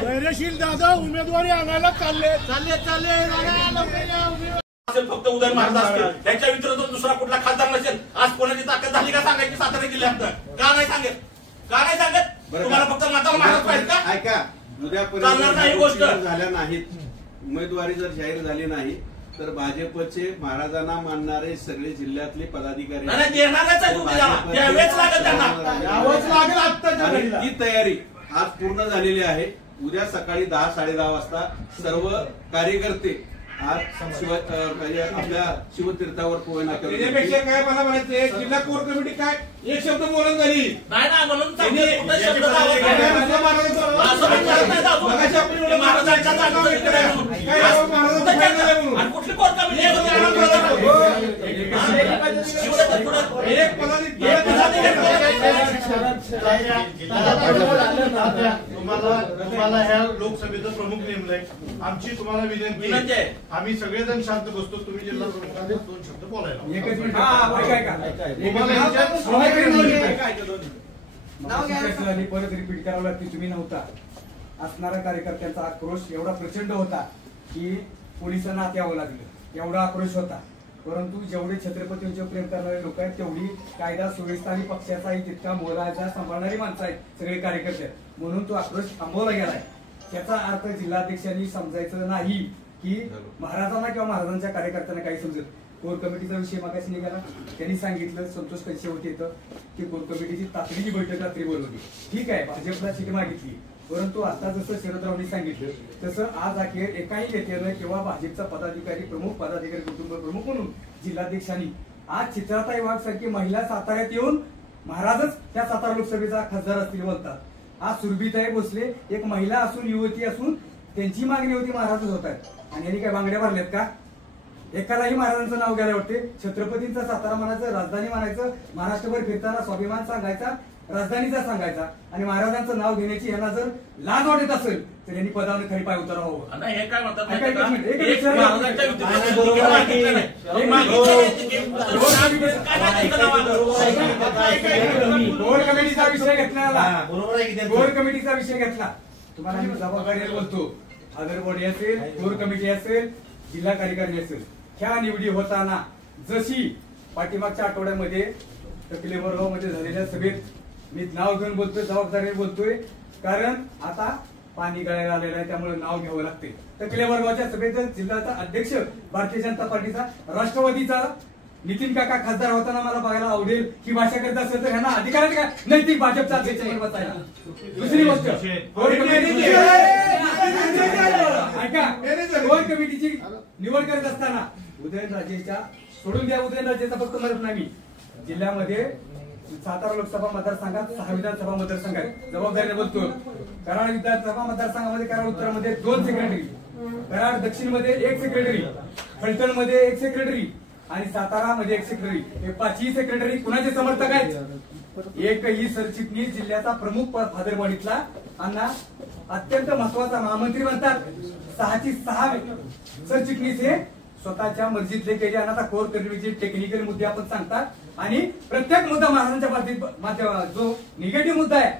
धैर्यशील दादा उमेदवारी आणायला चालले फक्त उदयन महाराज असतील त्यांच्या विरोधात दुसरा कुठला खासदार नसेल. आज कोणाची ताकद झाली का सांगायची सातारा जिल्ह्यात? का नाही सांगत तुम्हाला फक्त माता महाराज पाहिजे का? ऐका, उद्यापर्यंत झाल्या नाहीत, उमेदवारी जर जाहीर झाली नाही तर भाजपचे महाराजांना मानणारे सगळे जिल्ह्यातले पदाधिकारी ही तयारी आज पूर्ण झालेली आहे. उद्या सकाळी 10-10:30 वाजता सर्व कार्यकर्ते आज आपल्या शिवतीर्थावर पोहणा त्याच्यापेक्षा काय मला म्हणायचं, जिल्हा कोर कमिटी काय एक शब्द बोलून झाली नाही ना, म्हणून कुठली कोर कमिटी तुम्हाला ह्या लोकसभेचं प्रमुख नेमलंय. आमची तुम्हाला विनंती आहे, आम्ही सगळेजण शांत बसतो, तुम्ही जिल्हा प्रमुखांना 2 शब्द बोलायला. परत रिपीट करावं लागते. तुम्ही नव्हता असणारा कार्यकर्त्यांचा आक्रोश एवढा प्रचंड होता की पोलिसांना आत यावं लागलं, एवढा आक्रोश होता. परंतु जेवढे छत्रपतींचे प्रेम करणारे लोक आहेत तेवढी कायदा सुव्यवस्था आणि पक्षाचाही तितका मोलाचा सांभाळणारी माणसं आहेत सगळे कार्यकर्ते, म्हणून तो आक्रोश थांबवला गेलाय. त्याचा अर्थ जिल्हाध्यक्षांनी समजायचं नाही की महाराजांना किंवा महाराजांच्या कार्यकर्त्यांना काही समजत. कोर कमिटीचा विषय मागाशी निघाला, त्यांनी सांगितलं संतोष कशेवटी येतं की कोर कमिटीची तातडीची बैठक रात्री बोलवली. ठीक आहे, भाजपला चिठी मागितली, परंतु आता जसं शरदरावांनी सांगितलं तसं आज अखेर एकाही नेत्यानं किंवा भाजपचा पदाधिकारी प्रमुख पदाधिकारी कुटुंब प्रमुख म्हणून जिल्हाध्यक्षांनी आज चित्राताई वाघ सारखी महिला साताऱ्यात येऊन महाराजच त्या सातारा लोकसभेचा खासदार असतील बोलतात. आज सुरभीताई भोसले एक महिला असून युवती असून त्यांची मागणी होती महाराजच होत आहेत आणि यांनी काय बांगड्या भरल्यात का? एकालाही महाराजांचं नाव घ्यायला वाटते. छत्रपतींचा सातारा म्हणायचं, राजधानी म्हणायचं, महाराष्ट्रभर फिरताना स्वाभिमान सांगायचा, राजधानीचा सांगायचा आणि महाराजांचं नाव घेण्याची यांना जर लाज वाटत असेल तर यांनी पदावर खाली पाय उतरावं. हे काय म्हणतात, कोर कमिटीचा विषय घेतला, कोर कमिटीचा विषय घेतला. तुम्हाला मी जबाबदारी बोलतो, अदर बॉडी असेल, कोर कमिटी असेल, जिल्हा कार्यकारिणी असेल, ह्या निवडी होताना जशी पाठीमागच्या आठवड्यामध्ये टकलेबरगाव मध्ये झालेल्या सभेत मी नाव घेऊन बोलतोय, जबाबदारी बोलतोय, कारण आता पाणी गळायला आलेलं आहे त्यामुळे नाव घ्यावं लागते. टकलेबरगावच्या सभेत जिल्ह्याचा अध्यक्ष भारतीय जनता पार्टीचा राष्ट्रवादीचा नितीन काका खासदार होताना मला बघायला आवडेल ही भाषा करत असेल तर ह्यांना अधिकार आहे का नैतिक भाजपचा अध्यक्ष बसायला. दुसरी गोष्ट, कोर कमिटीची निवड करत असताना उदयनराजेच्या सोडून द्या, उदयनराजेचा फक्त म्हणत नाही, जिल्ह्यामध्ये सातारा लोकसभा मतदारसंघात 6 विधानसभा मतदारसंघ आहेत. जबाबदारीने बोलतो, कराड विधानसभा मतदारसंघामध्ये कराड उत्तरमध्ये 2 सेक्रेटरी, कराड दक्षिण मध्ये 1 सेक्रेटरी, फलटण मध्ये 1 सेक्रेटरी आणि सातारा मध्ये 1 सेक्रेटरी. हे 5ही सेक्रेटरी कुणाचे समर्थक आहेत? एकही सरचिटणीस जिल्ह्याचा प्रमुख फादरवाडीतला अण्णा अत्यंत महत्वाचा महामंत्री म्हणतात. 6ची 6 सरचिटणीस हे स्वतःच्या मर्जीतले केले आणि आता कोर कमिटीचे टेक्निकल मुद्दे आपण सांगतात आणि प्रत्येक मुद्दा महाराजांच्या बाबतीत जो निगेटिव्ह मुद्दा आहे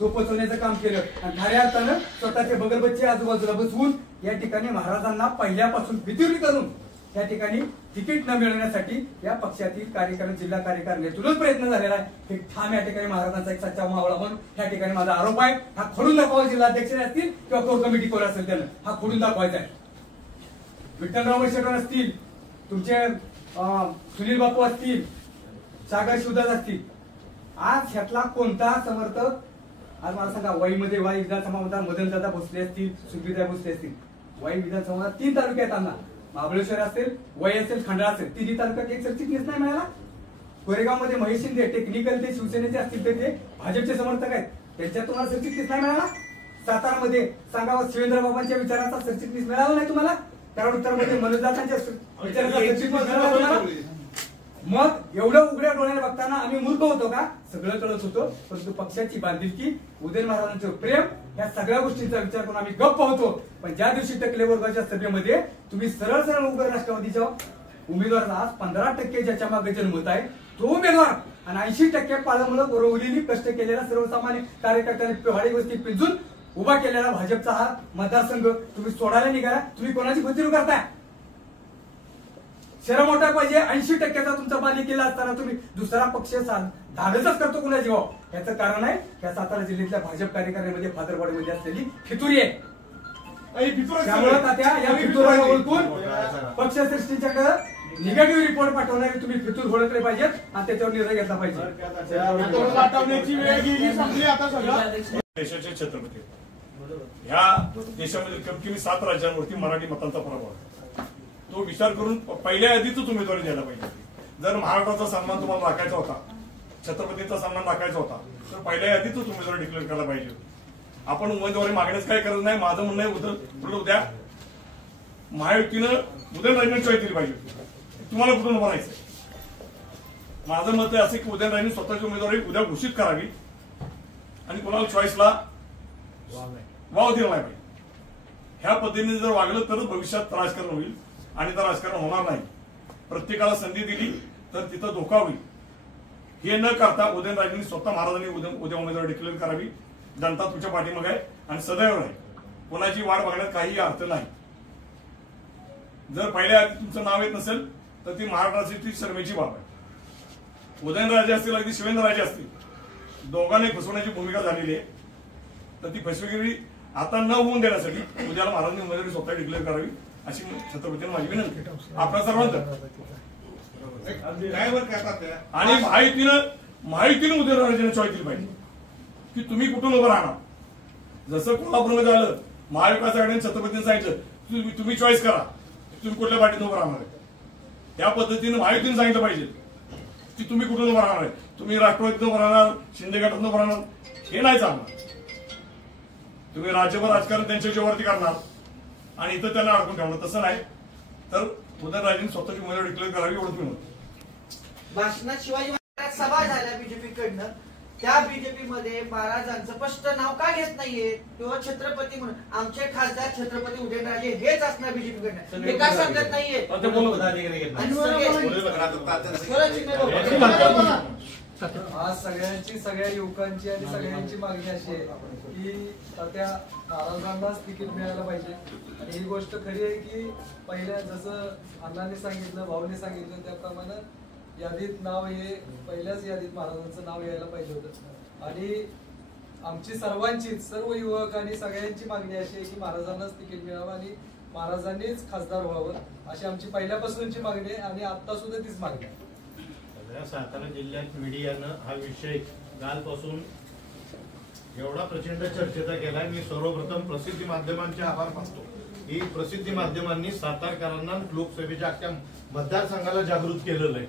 तो पोचवण्याचं काम केलं आणि खऱ्या अर्थानं स्वतःचे बगलबच्चे आजूबाजूला बसवून या ठिकाणी महाराजांना पहिल्यापासून वितरित करून त्या ठिकाणी तिकीट न मिळवण्यासाठी या पक्षातील कार्यकारी जिल्हा कार्यकारिणीतूनच प्रयत्न झालेला आहे. हे ठाम या ठिकाणी महाराजांचा एक सच्चा मावळा म्हणून या ठिकाणी माझा आरोप आहे. हा खोडून दाखवा, जिल्हाध्यक्ष असतील किंवा कोर कमिटी कोण असेल त्यानं हा खोडून दाखवायचा आहे. विठ्ठलराव शेटकर असतील, तुमचे सुनील बापू असतील, सागर शिवदास असतील, आज ह्यातला कोणता समर्थक आज मला सांगा. वाईमध्ये वाई विधानसभा मतदार मदनदादा भोसले असतील, सुखबीरराव भोसले असतील. वाई विधानसभा 3 तालुके आहेत. त्यांना महाबळेश्वर असेल, वय असेल, खंडाळा असेल, 3 तालुक्यात एक सरचिटणीस नाही मिळाला. कोरेगावमध्ये महेश शिंदे टेक्निकल ते शिवसेनेचे असतील तर ते भाजपचे समर्थक आहेत, त्यांच्यात तुम्हाला सरचिटणीस नाही मिळाला. सातारामध्ये सांगावं शिवेंद्र बाबांच्या विचाराचा सरचिटणीस मिळाला नाही तुम्हाला. कारण उत्तरमध्ये मनोजदासांच्या विचाराचा सरचिटणीस मिळाला तुम्हाला. मग एवढं उघड्या डोळ्याने बघताना आम्ही मूर्ख होतो का? सगळं कळत होतो, परंतु पक्षाची बांधिलकी, उदयन महाराजांचं प्रेम, या सगळ्या गोष्टींचा विचार करून आम्ही गप्प होतो. पण ज्या दिवशी टकले वर्गाच्या सभेमध्ये तुम्ही सरळ सरळ उभे राष्ट्रवादीच्या उमेदवाराचा आज 15% ज्याच्या मागे जन्मत आहे तो उमेदवार आणि 80% पाळमुळं गोरवलेली कष्ट केलेला सर्वसामान्य कार्यकर्त्यांनी पहाडी गोष्टी पिंजून उभा केलेला भाजपचा हा मतदारसंघ तुम्ही सोडायला निघाला. तुम्ही कोणाची फजिती करताय? शहर मोठा पाहिजे, 80%चा तुमचा बालेकिल्ला असताना तुम्ही दुसरा पक्ष धाडसच करतो कुणा जीवा. याचं कारण आहे या सातारा जिल्ह्यातल्या भाजप कार्यकारिणीमध्ये फादरवाडीमध्ये असलेली फितुरी आहे. त्यामुळे तात्या या फितुराला ओळखून पक्षश्रेष्ठींच्याकडे निगेटिव्ह रिपोर्ट पाठवणारे तुम्ही फितूर ओळखले पाहिजेत आणि त्याच्यावर निर्णय घेतला पाहिजे. देशाचे छत्रपती ह्या देशामध्ये कमीत कमी 7 राज्यांवरती मराठी मतांचा प्रभाव आहे. तो विचार करून पहिल्या यादीतच उमेदवारी द्यायला पाहिजे. जर महाराष्ट्राचा सन्मान तुम्हाला राखायचा होता, छत्रपतींचा सन्मान राखायचा होता, तर पहिल्या यादीतच उमेदवारी डिक्लेअर करायला पाहिजे. आपण उमेदवारी मागण्यास काही गरज नाही. माझं म्हणणं आहे उद्या महायुतीनं उदयनराजेंना चॉईस दिली पाहिजे. तुम्हाला कुठून उभं राहायचंय? माझं मत आहे असं की उदयनराजेंनी स्वतःची उमेदवारी उद्या घोषित करावी आणि कोणाला चॉईसला वाव दिला नाही पाहिजे. ह्या पद्धतीने जर वागलं तरच भविष्यात राजकारण होईल आणि तर राजकारण होणार नाही. प्रत्येकाला संधी दिली तर तिथं धोका होईल. हे न करता उदयनराजेंनी स्वतः महाराजांनी उद्या उमेदवारी डिक्लेअर करावी. जनता तुमच्या पाठीमागे आहे आणि सदैव आहे. कोणाची वाट बघण्यात काही अर्थ नाही. जर पहिल्या आधी तुमचं नाव येत नसेल तर ती महाराष्ट्राची शर्मेची बाब आहे. उदयनराजे असतील अगदी शिवेंद्रराजे असतील, दोघांनी फसवण्याची भूमिका झालेली आहे. तर ती फसवेगिरी आता न होऊन देण्यासाठी उद्याला महाराजांनी उमेदवारी स्वतः डिक्लेअर करावी अशी छत्रपतींना माझी विनंती. आपल्या सर्वांचं आणि माहितीनं उदयनराजेंना चॉईस दिली पाहिजे की तुम्ही कुठून उभं राहणार. जसं कोल्हापूरमध्ये झालं, महाविकास आघाडीने छत्रपतींनी सांगितलं तुम्ही चॉईस करा तुम्ही कुठल्या पार्टीत उभं राहणार आहे. त्या पद्धतीनं महायुतीने सांगितलं पाहिजे की तुम्ही कुठून उभं राहणार आहे. तुम्ही राष्ट्रवादीत उभं राहणार, शिंदे गटात उभं राहणार, हे नाही चालणार. तुम्ही राज्यभर राजकारण त्यांच्या जीवावरती करणार आणि इथं त्यांना अडकून ठेवणार. तसं नाही. तर उदयनराजेंनी स्वतःची उमेदवारी डिक्लेअर करावी एवढंच मी म्हणतो. भाषणात शिवाजी महाराज सभा झाल्या बीजेपीकडनं, त्या बीजेपी मध्ये महाराजांचं स्पष्ट नाव का घेत नाहीये किंवा छत्रपती म्हणून आमचे खासदार छत्रपती उदयनराजे हेच असणार बीजेपीकडनं, हे का सांगत नाहीये. आज सगळ्या युवकांची आणि सगळ्यांची मागणी अशी आहे की त्या महाराजांनाच तिकीट मिळायला पाहिजे. आणि ही गोष्ट खरी आहे की पहिल्या जसं अण्णांनी सांगितलं, भाऊने सांगितलं त्याप्रमाणे यादीत नाव हे पहिल्याच यादीत महाराजांचं नाव यायला पाहिजे होतं. आणि आमची सर्व युवक आणि सगळ्यांची मागणी अशी आहे की महाराजांनाच तिकीट मिळावं आणि महाराजांनीच खासदार व्हावं अशी आमची पहिल्यापासूनची मागणी आहे आणि आता सुद्धा तीच मागणी आहे. सातारा जिल्ह्यात मीडियानं हा विषय कालपासून एवढा प्रचंड चर्चेचा केला. मी सर्वप्रथम प्रसिद्धी माध्यमांचे आभार मानतो की प्रसिद्धी माध्यमांनी सातारकरांना लोकसभेच्या अख्ख्या मतदारसंघाला जागृत केलेलं आहे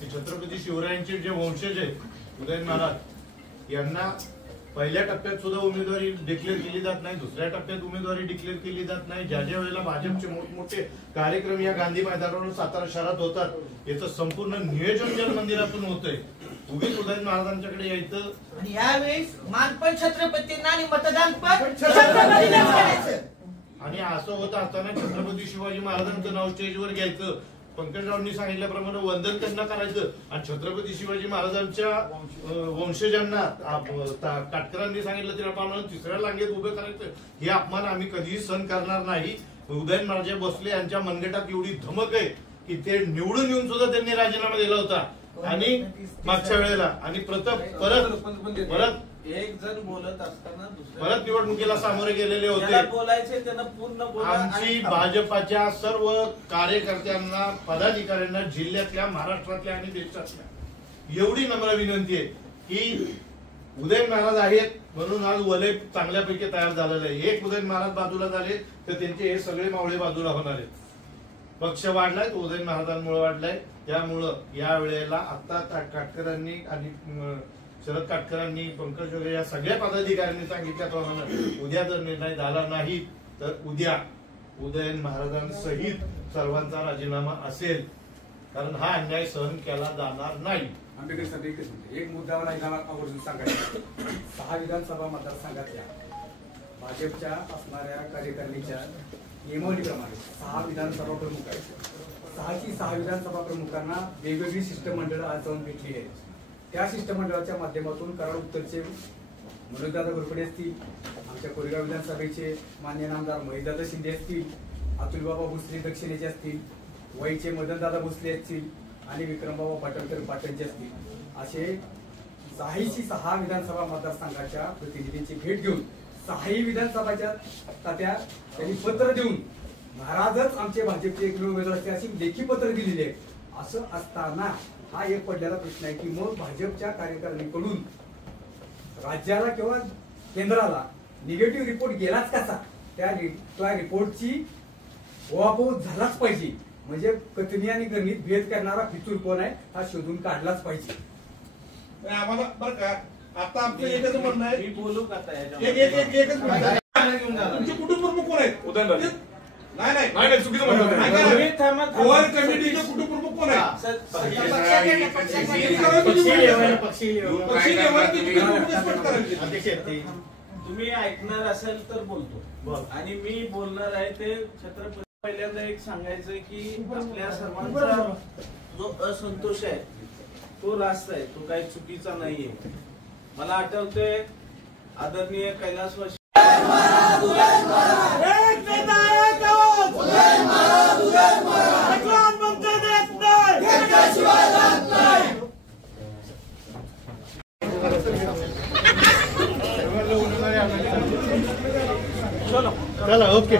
की छत्रपती शिवरायांचे जे वंशज आहेत उदयन महाराज यांना पहिल्या टप्प्यात सुद्धा उमेदवारी डिक्लेअर केली जात नाही, दुसऱ्या टप्प्यात उमेदवारी डिक्लेअर केली जात नाही. ज्या ज्या वेळेला भाजपचे मोठमोठे कार्यक्रम या गांधी मैदानावरून सातारा शहरात होतात याचं संपूर्ण नियोजन जल मंदिरातून होतंय. उगीच उदयन महाराजांच्याकडे यायचं आणि यावेळेस मान पण छत्रपतींना आणि मतदान पण छत्रपतींना करायचं. आणि असं होत असताना छत्रपती शिवाजी महाराजांचं नाव स्टेजवर घ्यायचं, पंकजरावांनी सांगितल्याप्रमाणे वंदन त्यांना करायचं आणि छत्रपती शिवाजी महाराजांच्या वंशजांना काटकरांनी सांगितलं त्याप्रमाणे तिसऱ्या रांगेत उभे करायचं. हे अपमान आम्ही कधीही सहन करणार नाही. उदयनराजे भोसले यांच्या मनगटात एवढी धमक आहे की ते निवडून येऊन सुद्धा त्यांनी राजीनामा दिला होता आणि मागच्या वेळेला आणि परत एक जण बोलत असताना परत निवडणुकीला सामोरे गेलेले ज्याला होते. बोलायचे त्यांना पूर्ण बोला. आमची आणि भाजपाच्या सर्व कार्यकर्त्यांना पदाधिकाऱ्यांना जिल्ह्यातल्या महाराष्ट्रातल्या आणि देशातल्या एवढी नम्र विनंती आहे की उदयन महाराज आहेत म्हणून आज वलय चांगल्यापैकी तयार झालेलं आहे. एक उदयन महाराज बाजूला झाले तर त्यांचे हे सगळे मावळे बाजूला होणार आहेत. पक्ष वाढलाय तो उदयन महाराजांमुळे वाढलाय. त्यामुळं या वेळेला आता काटकरांनी आणि शरद काटकरांनी पंकज वगैरे या सगळ्या पदाधिकाऱ्यांनी सांगितल्याप्रमाणे उद्या जर निर्णय झाला नाही तर उद्या उदयन महाराजांसहित सर्वांचा राजीनामा असेल, कारण हा अन्याय सहन केला जाणार नाही. आंबेडकर साहेब एकच म्हणते, एक मुद्दा मला आवर्जून सांगायचा. 6 विधानसभा मतदारसंघातल्या भाजपच्या असणाऱ्या कार्यकारिणीच्या नियमावलीप्रमाणे 6 विधानसभा प्रमुख आहेत. 6 विधानसभा प्रमुखांना वेगवेगळी शिष्टमंडळं आज जाऊन भेटली आहेत. त्या शिष्टमंडळाच्या माध्यमातून कराड उत्तरचे मनोजदादा घोरपडे असतील, आमच्या कोरेगाव विधानसभेचे मान्य नामदार महेशदादा शिंदे असतील, अतुलबाबा भोसले दक्षिणेचे असतील, वईचे मदनदादा भोसले असतील आणि विक्रमबाबा पाटणकर पाटणचे असतील, असे 6 विधानसभा मतदारसंघाच्या प्रतिनिधींची भेट घेऊन 6 विधानसभाच्या तात्या त्यांनी पत्र देऊन महाराजच आमचे भाजपचे एक उमेदवार असते अशी लेखी पत्र दिलेली आहे. असं असताना हा एक पडलेला प्रश्न आहे की मग भाजपच्या कार्यकारिणीकडून राज्याला किंवा केंद्राला निगेटिव्ह रिपोर्ट गेलाच कसा, त्या रिपोर्टची उहापोह झालाच पाहिजे. म्हणजे कथनी आणि गणित भेद करणारा फितूर कोण आहे हा शोधून काढलाच पाहिजे. आम्हाला बरं का आता आमचं एकच म्हणणं आहे. मी बोलू का आता एकच म्हणणं आहे. तुमचे कुटुंब प्रमुख कोण आहेत? उदयनराजे. नाही चुकीचं म्हणणं. कोर कमिटीचे कुटुंब प्रमुख कोण आहेत? तुम्ही ऐकणार असेल तर बोलतो आणि मी बोलणार आहे ते छत्रपती. पहिल्यांदा एक सांगायचंय की आपल्या सर्वांचा जो असंतोष आहे तो रास्त आहे, तो काही चुकीचा नाहीये. मला आठवतंय आदरणीय कैलासवासी चला ओके.